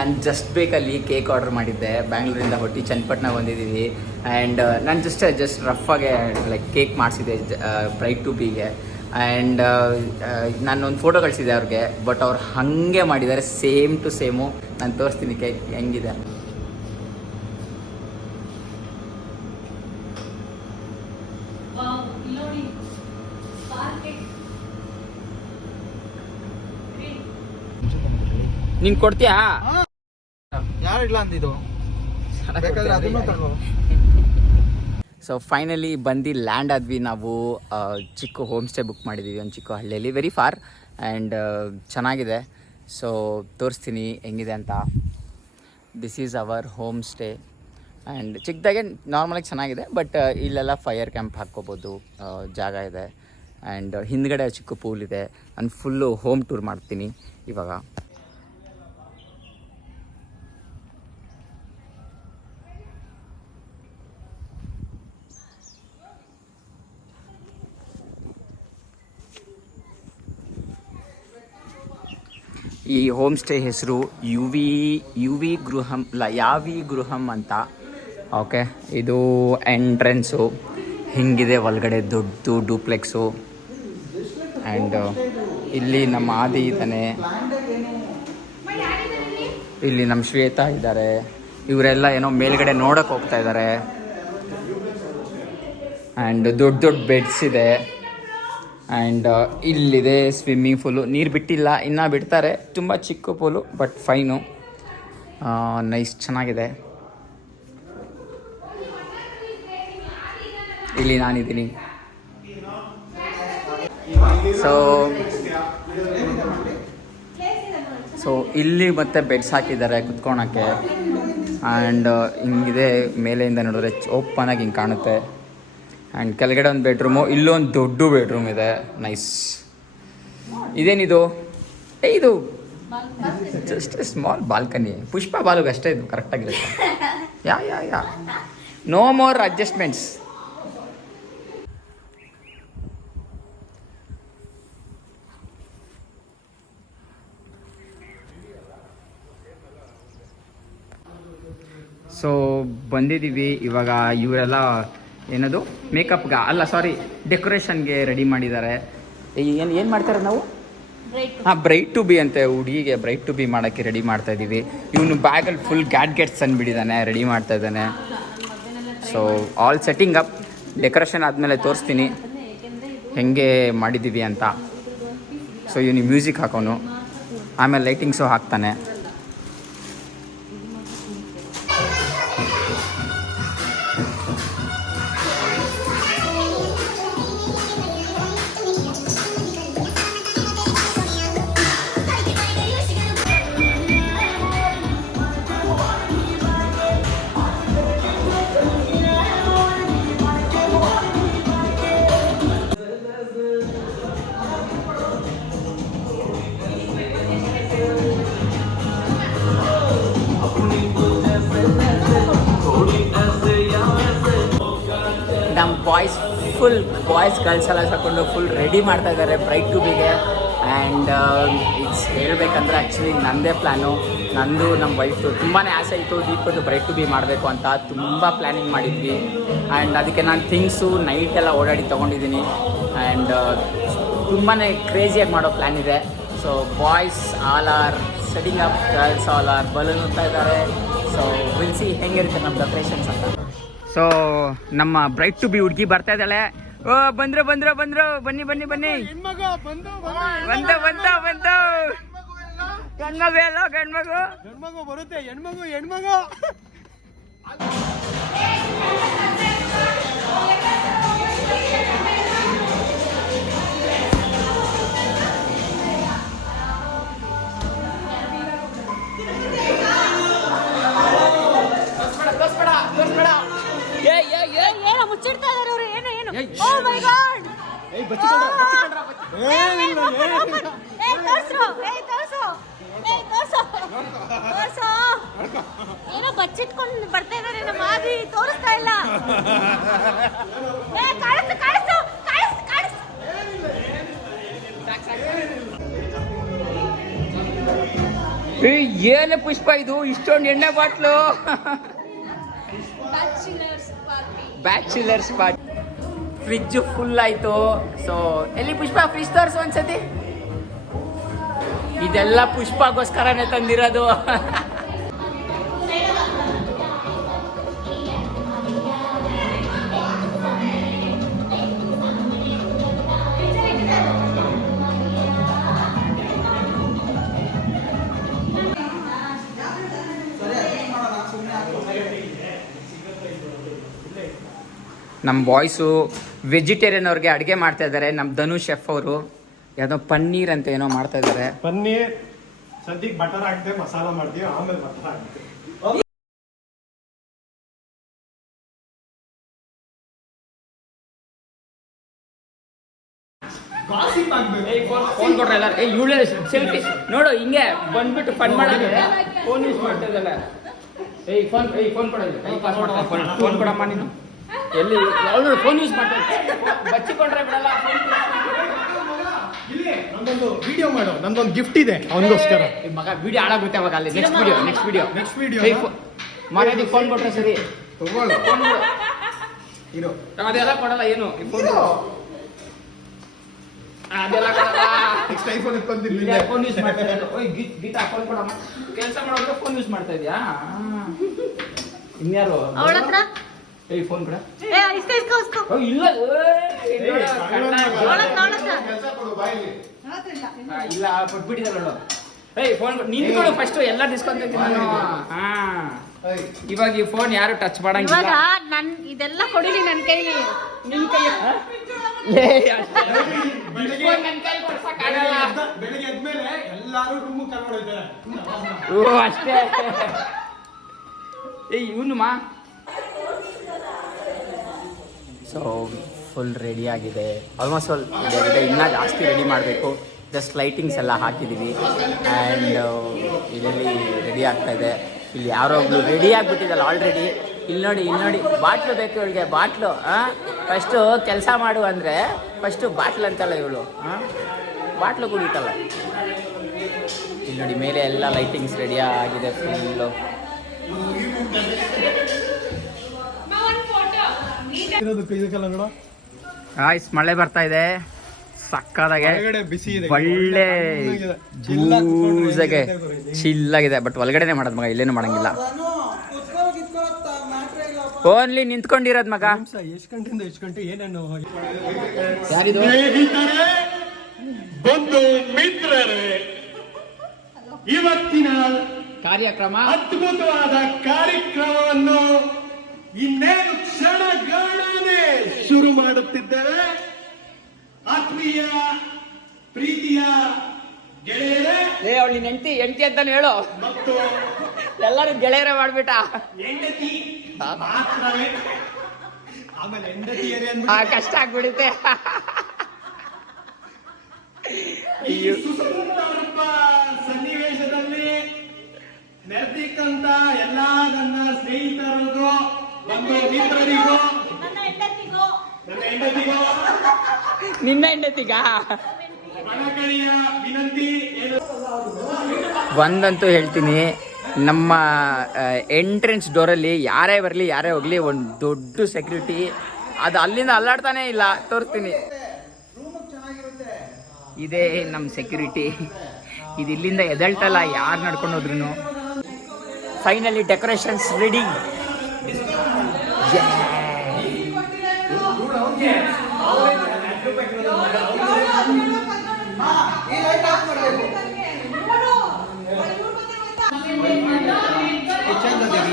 ನಾನು ಜಸ್ಟ್ ಬೇಕಲ್ಲಿ cake order ಮಾಡಿದ್ದೆ. ಬ್ಯಾಂಗ್ಳೂರಿಂದ ಹೊಟ್ಟಿ ಚನ್ನಪಟ್ಟಣ ಬಂದಿದ್ದೀವಿ. ಆ್ಯಂಡ್ ನಾನು ಜಸ್ಟ್ ರಫಾಗೆ ಲೈಕ್ ಕೇಕ್ ಮಾಡಿಸಿದೆ ಬ್ರೈಟ್ ಟು ಬಿಗೆ. ಆ್ಯಂಡ್ ನಾನೊಂದು ಫೋಟೋ ಕಳಿಸಿದ್ದೆ ಅವ್ರಿಗೆ, ಬಟ್ ಅವ್ರು ಹಾಗೆ ಮಾಡಿದ್ದಾರೆ ಸೇಮ್ ಟು ಸೇಮು. ನಾನು ತೋರಿಸ್ತೀನಿ ಕೇಕ್ ಹೆಂಗಿದೆ. ನೀನು ಕೊಡ್ತೀಯಾ? ಯಾರಿಲ್ಲ ಅಂದಿದ್ದು. ಸೊ ಫೈನಲಿ ಬಂದು ಲ್ಯಾಂಡ್ ಆದ್ವಿ ನಾವು. ಚಿಕ್ಕ ಹೋಮ್ ಸ್ಟೇ ಬುಕ್ ಮಾಡಿದ್ದೀವಿ ಒಂದು ಚಿಕ್ಕ ಹಳ್ಳಿಯಲ್ಲಿ, ವೆರಿ ಫಾರ್. ಆ್ಯಂಡ್ ಚೆನ್ನಾಗಿದೆ. ಸೊ ತೋರಿಸ್ತೀನಿ ಹೆಂಗಿದೆ ಅಂತ. This is our home stay. And ಚಿಕ್ಕದಾಗೆ ನಾರ್ಮಲಾಗಿ ಚೆನ್ನಾಗಿದೆ, ಬಟ್ ಇಲ್ಲೆಲ್ಲ ಫೈರ್ ಕ್ಯಾಂಪ್ ಹಾಕ್ಕೋಬೋದು ಜಾಗ ಇದೆ. ಆ್ಯಂಡ್ ಹಿಂದ್ಗಡೆ ಚಿಕ್ಕ ಪೂಲ್ ಇದೆ. ನಾನು ಫುಲ್ಲು ಹೋಮ್ ಟೂರ್ ಮಾಡ್ತೀನಿ ಇವಾಗ. ಈ ಹೋಮ್ ಸ್ಟೇ ಹೆಸರು ಯಾವಿ ಗೃಹಂ ಅಂತ. ಓಕೆ, ಇದು ಎಂಟ್ರೆನ್ಸು ಹಿಂಗಿದೆ. ಒಳಗಡೆ ದೊಡ್ಡದು ಡೂಪ್ಲೆಕ್ಸು. ಆ್ಯಂಡ್ ಇಲ್ಲಿ ನಮ್ಮ ಆದಿ ಇದ್ದಾನೆ, ಇಲ್ಲಿ ನಮ್ಮ ಶ್ವೇತಾ ಇದ್ದಾರೆ. ಇವರೆಲ್ಲ ಏನೋ ಮೇಲ್ಗಡೆ ನೋಡೋಕೆ ಹೋಗ್ತಾ ಇದ್ದಾರೆ. ಆ್ಯಂಡ್ ದೊಡ್ಡ ಬೆಡ್ಸ್ ಇದೆ. ಆ್ಯಂಡ್ ಇಲ್ಲಿದೆ ಸ್ವಿಮ್ಮಿಂಗ್ ಪೂಲು. ನೀರು ಬಿಟ್ಟಿಲ್ಲ, ಇನ್ನೂ ಬಿಡ್ತಾರೆ. ತುಂಬ ಚಿಕ್ಕ ಪೂಲು, ಬಟ್ ಫೈನು, ನೈಸ್, ಚೆನ್ನಾಗಿದೆ. ಇಲ್ಲಿ ನಾನಿದ್ದೀನಿ. ಸೊ ಇಲ್ಲಿ ಮತ್ತೆ ಬೆಡ್ಸ್ ಹಾಕಿದ್ದಾರೆ ಕುತ್ಕೊಳಕ್ಕೆ. ಆ್ಯಂಡ್ ಹಿಂಗಿದೆ, ಮೇಲೆಯಿಂದ ನೋಡಿದ್ರೆ ಓಪನಾಗಿ ಹಿಂಗೆ ಕಾಣುತ್ತೆ. ಆ್ಯಂಡ್ ಕೆಳಗಡೆ ಒಂದು ಬೆಡ್ರೂಮು, ಇಲ್ಲೊಂದು ದೊಡ್ಡ ಬೆಡ್ರೂಮ್ ಇದೆ. ನೈಸ್. ಇದೇನಿದು? ಇದು ಜಸ್ಟ್ ಸ್ಮಾಲ್ ಬಾಲ್ಕನಿ. ಪುಷ್ಪ ಬಾಲುಗೆ ಅಷ್ಟೇ ಇದು ಕರೆಕ್ಟಾಗಿರುತ್ತೆ. ಯಾ ನೋ ಮೋರ್ ಅಡ್ಜಸ್ಟ್ಮೆಂಟ್ಸ್. ಸೊ ಬಂದಿದ್ದೀವಿ ಇವಾಗ. ಇವರೆಲ್ಲ ಏನದು ಮೇಕಪ್ಗೆ ಅಲ್ಲ, ಸಾರಿ, ಡೆಕೋರೇಷನ್ಗೆ ರೆಡಿ ಮಾಡಿದ್ದಾರೆ. ಏನು ಮಾಡ್ತಾರೆ ನಾವು? ಬ್ರೈಟ್ ಟು ಬಿ ಅಂತೆ. ಹುಡುಗಿಗೆ ಬ್ರೈಟ್ ಟು ಬಿ ಮಾಡೋಕ್ಕೆ ರೆಡಿ ಮಾಡ್ತಾ ಇದ್ದೀವಿ. ಇವನು ಬ್ಯಾಗಲ್ಲಿ ಫುಲ್ ಗ್ಯಾಡ್ಗೆಟ್ಸ್ ಅಂದ್ಬಿಟ್ಟಿದ್ದಾನೆ, ರೆಡಿ ಮಾಡ್ತಾ ಇದ್ದಾನೆ. So all setting up. Decoration ಆದಮೇಲೆ ತೋರಿಸ್ತೀನಿ ಹೆಂಗೆ ಮಾಡಿದ್ದೀವಿ ಅಂತ. ಸೊ ಇವನು ಮ್ಯೂಸಿಕ್ ಹಾಕೋನು, ಆಮೇಲೆ ಲೈಟಿಂಗ್ಸು ಹಾಕ್ತಾನೆ. ನಮ್ಮ ಫುಲ್ ಬಾಯ್ಸ್ ಗರ್ಲ್ಸ್ ಎಲ್ಲ ಹಾಕೊಂಡು ಫುಲ್ ರೆಡಿ ಮಾಡ್ತಾ ಇದ್ದಾರೆ ಬ್ರೈಟ್ ಟು ಬಿಗೆ. ಆ್ಯಂಡ್ ಇಟ್ಸ್ ಹೇಳಬೇಕಂದ್ರೆ ಆ್ಯಕ್ಚುಲಿ ನನ್ನದೇ ಪ್ಲ್ಯಾನು. ನಂದು ನಮ್ಮ ವೈಫು ತುಂಬಾ ಆಸೆ ಇತ್ತು ದೀಪದ್ದು ಬ್ರೈಟ್ ಟು ಬಿ ಮಾಡಬೇಕು ಅಂತ. ತುಂಬ ಪ್ಲ್ಯಾನಿಂಗ್ ಮಾಡಿದ್ವಿ. ಆ್ಯಂಡ್ ಅದಕ್ಕೆ ನಾನು ಥಿಂಗ್ಸು ನೈಟೆಲ್ಲ ಓಡಾಡಿ ತೊಗೊಂಡಿದ್ದೀನಿ. ಆ್ಯಂಡ್ ತುಂಬಾ ಕ್ರೇಜಿಯಾಗಿ ಮಾಡೋ ಪ್ಲ್ಯಾನ್ ಇದೆ. So boys all are setting up, girls all are balloon ಹೋಗ್ತಾ ಇದ್ದಾರೆ. ಸೊ ವಿಲ್ ಸಿ ಹೆಂಗಿರುತ್ತೆ ನಮ್ಮ ಡೆಕೋರೇಷನ್ಸ್ ಅಂತ. ಸೊ ನಮ್ಮ ಬ್ರೈಟ್ ಟು ಬಿ ಹುಡುಗಿ ಬರ್ತಾ ಇದ್ದಾಳೆ. ಓ ಬಂದ್ರು ಬನ್ನಿ ಬಂತು. ಗಂಡ್ಮಗು ಎಲ್ಲ ಗಂಡ್ಮಗು ಬರುತ್ತೆ. ಹೆಣ್ಮಗು ಏನೋ ಮುಚ್ಚಿಡ್ತಾ ಇದಾರೆ ಅವರು. ಏನು ಓ ಮೈ ಗಾಡ್, ಏನೋ ಬಚ್ಚಿಟ್ಕೊಂಡು ಬರ್ತಾ ಇದಾರೆ. ನಮ್ಮ ಆದಿ ತೋರಿಸ್ತಾ ಇಲ್ಲ. ಕಾಣಿಸ್ತು. ಏನು ಪುಷ್ಪ ಇದು ಇಷ್ಟೊಂದು ಎಣ್ಣೆ bottle. Bachelors party. Fridge full ಆಯ್ತು. ಸೊ ಎಲ್ಲಿ ಪುಷ್ಪ ಫ್ರಿಜ್ ತೋರಿಸು ಒಂದ್ಸತಿ. ಇದೆಲ್ಲ ಪುಷ್ಪಗೋಸ್ಕರನೇ ತಂದಿರೋದು. ನಮ್ಮ ಬಾಯ್ಸು ವೆಜಿಟೇರಿಯನ್ ಅವ್ರಿಗೆ ಅಡುಗೆ ಮಾಡ್ತಾ ಇದ್ದಾರೆ. ನಮ್ಮ ಧನು ಶೆಫ್ ಅವರು ಯಾವುದೋ ಪನ್ನೀರ್ ಅಂತ ಏನೋ ಮಾಡ್ತಾ ಇದ್ದಾರೆ. ಪನ್ನೀರ್ ಸದ್ಯಕ್ಕೆ ಬಟರ್ ಹಾಕ್ದೆ ಮಸಾಲ ಮಾಡ್ತೀವಿ, ಆಮೇಲೆ ಬಟರ್ ಹಾಕ್ತೀವಿ. ಫೋನ್ ಕೊಡ್ರ ಎಲ್ಲ. ಇವಳೆ ಸೆಲ್ಫಿ ನೋಡು, ಹಿಂಗೆ ಬಂದ್ಬಿಟ್ಟು ಫನ್ ಮಾಡೋದು. ಫೋನ್ ಯೂಸ್ ಮಾಡ್ತಾ ಇದ್ದಲ್ಲ. ಫೋನ್ ಕೊಡೋದು. ಫೋನ್ ಕೊಡಮ್ಮ ನೀನು. ಎಲ್ಲಿ ಯಾವ್ದು ಫೋನ್ ಯೂಸ್ ಮಾಡ್ತಾರೆ ಬಚ್ಚಿಕೊಂಡ್ರೆ ಬಿಡಲ್ಲ. ನಂದೊಂದು ವಿಡಿಯೋ ಮಾಡು, ನಂದೊಂದು ಗಿಫ್ಟ್ ಇದೆ ಅವನಿಗೋಸ್ಕರ. ಮಗ ವಿಡಿಯೋ ಹಾಳಾಗುತ್ತೆ ಅವಾಗ. ಅಲ್ಲಿ ನೆಕ್ಸ್ಟ್ ವಿಡಿಯೋ ಮನೆಗೆ ಫೋನ್ ಕೊಟ್ರೆ ಸರಿ. ತಗೊಳ್ಳು ಫೋನ್ ಇರೋ, ಅದೆಲ್ಲ ಕೊಡಲ್ಲ. ಏನು ಫೋನ್ ಅದೆಲ್ಲ ಕೊಡಲ್ಲ. ನೆಕ್ಸ್ಟ್ ಐಫೋನ್ ಇಟ್ಕೊಂತೀನಿ. ಫೋನ್ ಯೂಸ್ ಮಾಡ್ತಾ ಇರೋದು. ಗೀತಾ ಫೋನ್ ಕೊಡಮ್ಮ. ಕೆಲಸ ಮಾಡೋದ್ರೆ ಫೋನ್ ಯೂಸ್ ಮಾಡ್ತಾ ಇದೀಯಾ? ಇನ್ಯಾರು ಅವಳ ಹತ್ರ ಫೋನ್ ಕೊಡ. ಇಲ್ಲ ಇಲ್ಲ ಕೊಟ್ಬಿಟ್ಟಿದ್ದಲ್ಲ. ಫೋನ್ ನೀನ್ ಕೊಡು ಫಸ್ಟ್. ಎಲ್ಲ ಡಿಸ್ಕೌಂಟ್ ನಾನು. ಇವಾಗ ಈ ಫೋನ್ ಯಾರು ಟಚ್ ಮಾಡಂಗಿಲ್ಲ. ನನ್ ಇದೆಲ್ಲ ಕೊಡಿಲಿ ನನ್ನ ಕೈಗೆ. ನಿನ್ ಕೈ ಬೆಳಿಗ್ಗೆ ಎದ್ಮೇಲೆ ಎಲ್ಲಾರು ರೂಮ್ ಕರ್ಕೊಂಡು ಹೋಗ್ತಾರೆ. ಓ ಅಷ್ಟೇ. ಇವನು ಮಾ. ಸೊ ಫುಲ್ ರೆಡಿ ಆಗಿದೆ. ಆಲ್ಮೋಸ್ಟ್ ಆಲ್ ಇದೆ. ಇನ್ನೂ ಜಾಸ್ತಿ ರೆಡಿ ಮಾಡಬೇಕು. ಜಸ್ಟ್ ಲೈಟಿಂಗ್ಸ್ ಎಲ್ಲ ಹಾಕಿದ್ದೀವಿ ಆ್ಯಂಡ್ ಇಲ್ಲಿ ರೆಡಿ ಆಗ್ತಾ ಇದೆ. ಇಲ್ಲಿ ಯಾರೋ ಒಬ್ಳು ರೆಡಿ ಆಗಿಬಿಟ್ಟಿದ್ದಲ್ಲ ಆಲ್ರೆಡಿ. ಇಲ್ಲಿ ನೋಡಿ ಬಾಟ್ಲು ಬೇಕು ಇವಳಿಗೆ. ಬಾಟ್ಲು ಫಸ್ಟು ಕೆಲಸ ಮಾಡು ಅಂದರೆ ಫಸ್ಟು ಬಾಟ್ಲು ಅಂತಲ್ಲ ಇವಳು. ಬಾಟ್ಲು ಕುಡಿತಲ್ಲ. ಇಲ್ಲಿ ನೋಡಿ ಮೇಲೆ ಎಲ್ಲ ಲೈಟಿಂಗ್ಸ್ ರೆಡಿ ಆಗಿದೆ ಫುಲ್ಲು. ಆಯ್ಸ್ ಮಳೆ ಬರ್ತಾ ಇದೆ ಸಕ್ಕದಾಗೆ. ಬಿಸಿ ಇದೆ, ಒಳ್ಳೆ ಬೂಸಾಗೆ ಚಿಲ್ಲಾಗಿದೆ. ಬಟ್ ಒಳಗಡೆನೆ ಮಾಡೋದು ಮಗ, ಇಲ್ಲೇನು ಮಾಡಂಗಿಲ್ಲ. ಓನ್ಲಿ ನಿಂತ್ಕೊಂಡಿರೋದು ಮಗ. ಎಷ್ಟು ಗಂಟೆಯಿಂದ ಎಷ್ಟು ಗಂಟೆ ಏನೇನು ಯಾರಿದು? ಬಂಧು ಮಿತ್ರರೇ, ಇವತ್ತಿನ ಕಾರ್ಯಕ್ರಮ ಅದ್ಭುತವಾದ ಕಾರ್ಯಕ್ರಮವನ್ನು ಇನ್ನೇನು ಕ್ಷಣಗಣನೆ ಶುರು ಮಾಡುತ್ತಿದ್ದೇವೆ. ಆತ್ಮೀಯ ಪ್ರೀತಿಯ ಗೆಳೆಯರೇ, ಅವಳು ನಿನ್ನ ಹೆಂಡತಿ ಅಂತಾನೆ ಹೇಳು. ಮತ್ತು ಎಲ್ಲರೂ ಗೆಳೆಯರೇ ಮಾಡ್ಬಿಟ್ಟ. ಹೆಂಡತಿ ಮಾತ್ರವೇ, ಆಮೇಲೆ ಹೆಂಡತಿಯರೇ ಕಷ್ಟ ಆಗ್ಬಿಡುತ್ತೆ. ಈ ಸುಸಂದರ್ಭ ಸನ್ನಿವೇಶದಲ್ಲಿ ನೆರೆದಿಕ್ಕಂತ ಎಲ್ಲಾ ನನ್ನ ಸ್ನೇಹಿತರಿಗೂ, ಬಂಧು ಮಿತ್ರರಿಗೂ, ನನ್ನ ಹೆಂಡತಿಗೂ, ನಿನ್ನ ಹೆಂಡತಿಗ ಕಳಕಳಿಯ ವಿನಂತಿ. ಒಂದಂತೂ ಹೇಳ್ತೀನಿ, ನಮ್ಮ ಎಂಟ್ರೆನ್ಸ್ ಡೋರಲ್ಲಿ ಯಾರೇ ಬರಲಿ ಯಾರೇ ಹೋಗಲಿ ಒಂದು ದೊಡ್ಡ ಸೆಕ್ಯೂರಿಟಿ. ಅದು ಅಲ್ಲಿಂದ ಅಲ್ಲಾಡ್ತಾನೆ ಇಲ್ಲ. ತೋರಿಸ್ತೀನಿ, ಇದೇ ನಮ್ಮ ಸೆಕ್ಯೂರಿಟಿ. ಇದು ಇಲ್ಲಿಂದ ಎದಳ್ತಲ್ಲ ಯಾರು ನಡ್ಕೊಂಡು ಹೋದ್ರು. Finally decorations ready.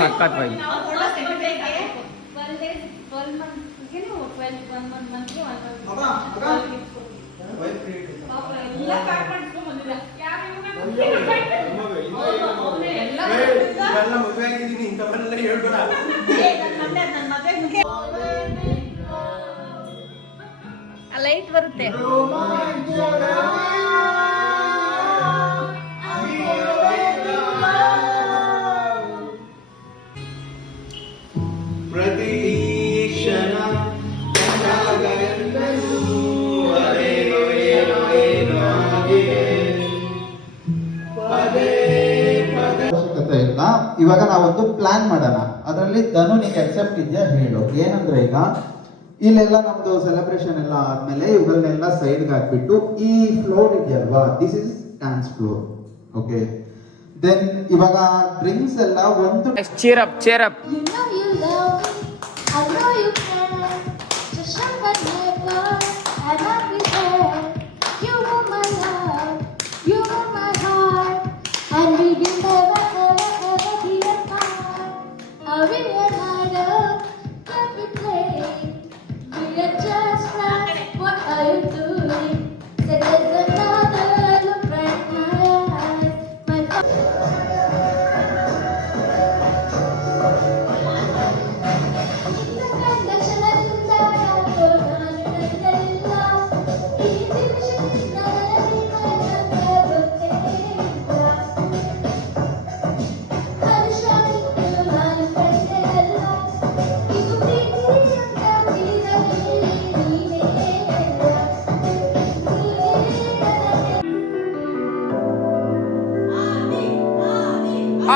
ಸಕ್ಕತ್ ಬೈ. ಲೈಟ್ ಬರುತ್ತೆ. ಪದೇ ಇವಾಗ ನಾವೊಂದು ಪ್ಲಾನ್ ಮಾಡೋಣ. ಅದರಲ್ಲಿ ಧನು ನೀಗೆ ಅಕ್ಸೆಪ್ಟ್ ಇದೆಯಾ ಹೇಳು. ಏನಂದ್ರೆ ಈಗ ಇಲ್ಲೆಲ್ಲ ನಮ್ದು ಸೆಲೆಬ್ರೇಷನ್ ಎಲ್ಲ ಆದ್ಮೇಲೆ ಇವುಗಳನ್ನೆಲ್ಲ ಸೈಡ್ಗೆ ಹಾಕ್ಬಿಟ್ಟು ಈ ಫ್ಲೋರ್ ಇದೆಯಲ್ವಾ, this is dance floor. Okay, then ಇವಾಗ ಡ್ರಿಂಕ್ಸ್ ಎಲ್ಲ ಒಂದು cheer up cheer up. You know you love me, I know you can. Just show but never, I love you there. You are my love, you are my heart, and we will never, ever, ever be apart. I will never let me play. We are just friends, what are you doing? Say there's another look right in my eyes, my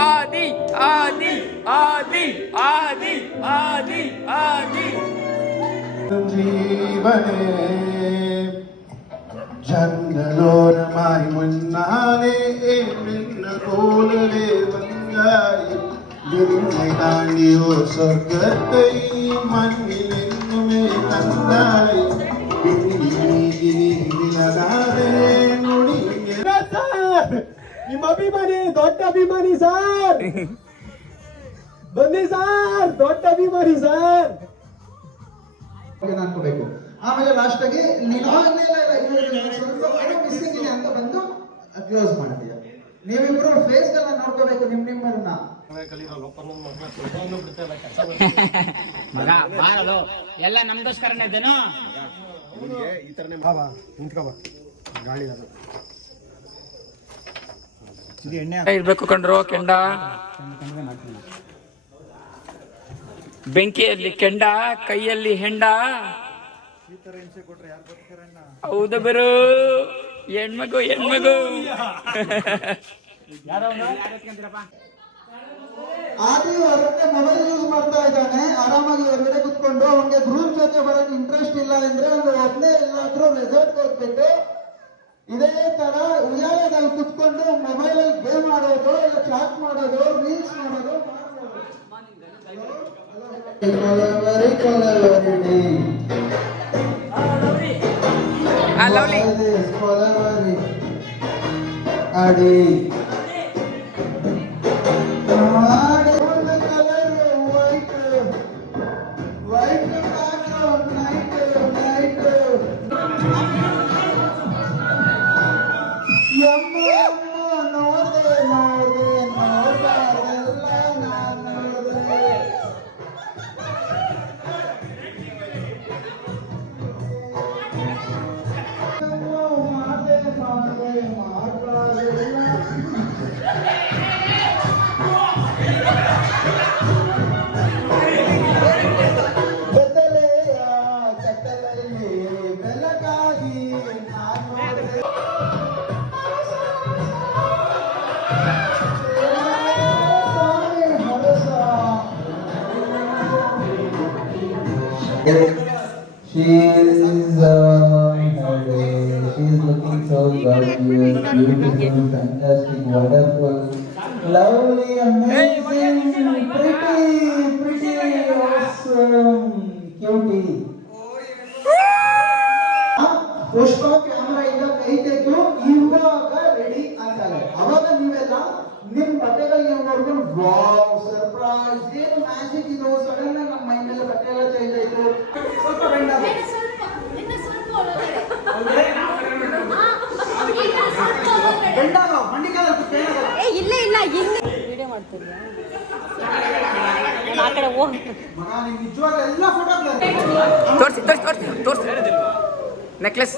ಆದಿ ಆದಿ ಆದಿ ಆದಿ ಆದಿ ಆದಿ. ജീവനേ ജന്നലോരമായി മുന്നാലെ മിന്നപോലേ വന്നായി വിരുന്നൈ താണ്ടിയോ സ്വർഗത്തെ മണ്ണിലെങ്ങുമേ തന്നായി ಬಿನ್ನಗಾದೆ ನುಡಿ ನಿಮ್ಮ ಅಭಿಮಾನಿ ದೊಡ್ಡ ಅಭಿಮಾನಿ sir ಬನ್ನಿ sir, ದೊಡ್ಡ ಅಭಿಮಾನಿ ಸರ್. ಅನ್ಕೋಬೇಕು. ಆಮೇಲೆ ಲಾಸ್ಟ್ ಆಗಿ ನೀನು ಸ್ವಲ್ಪ ಮಿಸ್ಸಿಂಗ್ ಇದೆ ಅಂತ ಬಂದು ಕ್ಲೋಸ್ ಮಾಡ್ತೀಯ. ನೀವಿಬ್ರು ಫೇಸ್ ಗಳನ್ನ ನೋಡ್ಕೋಬೇಕು ನಿಮ್ಮನ್ನ. ಮಗ ಬಾರಲು ಎಲ್ಲ ನಮ್ಗೋಸ್ಕರನೇ ಇದ್ದೇನು. ಈ ತರನೇ ಬಾಬಾ ನಿಂತ್ಕೋ ಬಾ, ಗಾಳಿ ಇರ್ಬೇಕು ಕಂಡ್ರು. ಕೆಂಡ ಬೆಂಕಿಯಲ್ಲಿ ಕೆಂಡ, ಕೈಯಲ್ಲಿ ಹೆಂಡ. ಹೌದು ಬೇರು, ಹೆಣ್ಮಗು ಹೆಣ್ಮಗು. ಆದ್ರೆ ಹೊರಗಡೆ ಮೊಬೈಲ್ ಯೂಸ್ ಮಾಡ್ತಾ ಇದ್ದಾನೆ, ಆರಾಮಾಗಿ ಹೊರಗಡೆ ಕುತ್ಕೊಂಡು. ಅವನಿಗೆ ಗ್ರೂಪ್ ಜೊತೆ ಬರೋಕೆ ಇಂಟ್ರೆಸ್ಟ್ ಇಲ್ಲ ಅಂದ್ರೆ ಒಂದು ಒಬ್ಬನೇ ಎಲ್ಲಾದ್ರೂ ರೆಸಾರ್ಟ್ ಹೋಗ್ಬಿಟ್ಟು ಇದೇ ತರ ಉಯ್ಯಾಲದಲ್ಲಿ ಕುತ್ಕೊಂಡು ಮೊಬೈಲ್ ಅಲ್ಲಿ ಗೇಮ್ ಆಡೋದು, ಇಲ್ಲ ಚಾಟ್ ಮಾಡೋದು, ರೀಲ್ಸ್ ಮಾಡೋದು. ಅಡಿ She's looking so gorgeous, beautiful, fantastic, wonderful, lovely, amazing, pretty, awesome, cutie. ಪುಷ್ಪ ಕ್ಯಾಮ್ರಾ ಇಂದ ಕೈ ತೆಗೆದು ಇವಾಗ ರೆಡಿ ಅಂತಾರೆ. ಅವಾಗ ನೀವೆಲ್ಲ ನಿಮ್ ಬಟ್ಟೆಗಳಿಗೆ ನೋಡ್ಕೊಂಡು ವಾವ್ ಸರ್ಪ್ರೈಸ್, ಏನು ಮ್ಯಾಜಿಕ್ ಇದು, ಸಡನ್ ಆಗಿ ನಮ್ಮ ಮೈಂಡ್ ಅಲ್ಲಿ ಬಟ್ಟೆ ಎಲ್ಲ ಚೇಂಜ್ ಆಯ್ತು. ಸ್ವಲ್ಪ ಇಲ್ಲ ಇಲ್ಲ ಇಲ್ಲಿ ವಿಡಿಯೋ ಮಾಡ್ತಿದ್ದೆ. ಆ ಕಡೆ ಹೋಗಿ ನಿಜವಾಗ ಎಲ್ಲ ಫೋಟೋ ತೋರಿಸಿ ತೋರಿಸಿ ತೋರಿಸಿ ತೋರಿಸಿ ನೆಕ್ಲೆಸ್.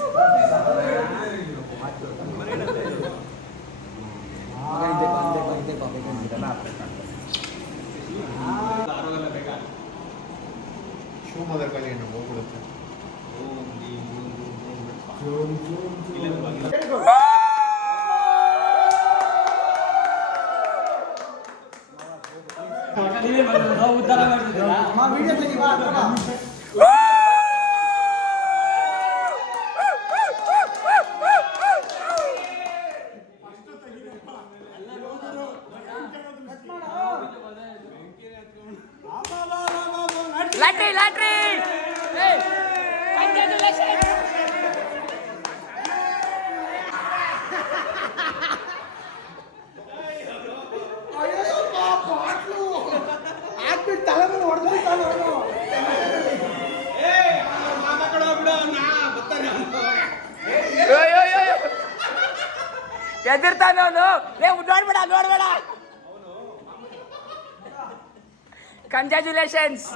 ಶಿವಮೊಗ್ಗ ಕಲಿ ಹೋಗ್ಬಿಡುತ್ತೆ. Lottery lottery congratulation. ಎದಿರ್ತಾನೆ ಅವನು. ನೋಡ್ಬೇಡ. ಕಂಗ್ರ್ಯಾಚುಲೇಷನ್ಸ್.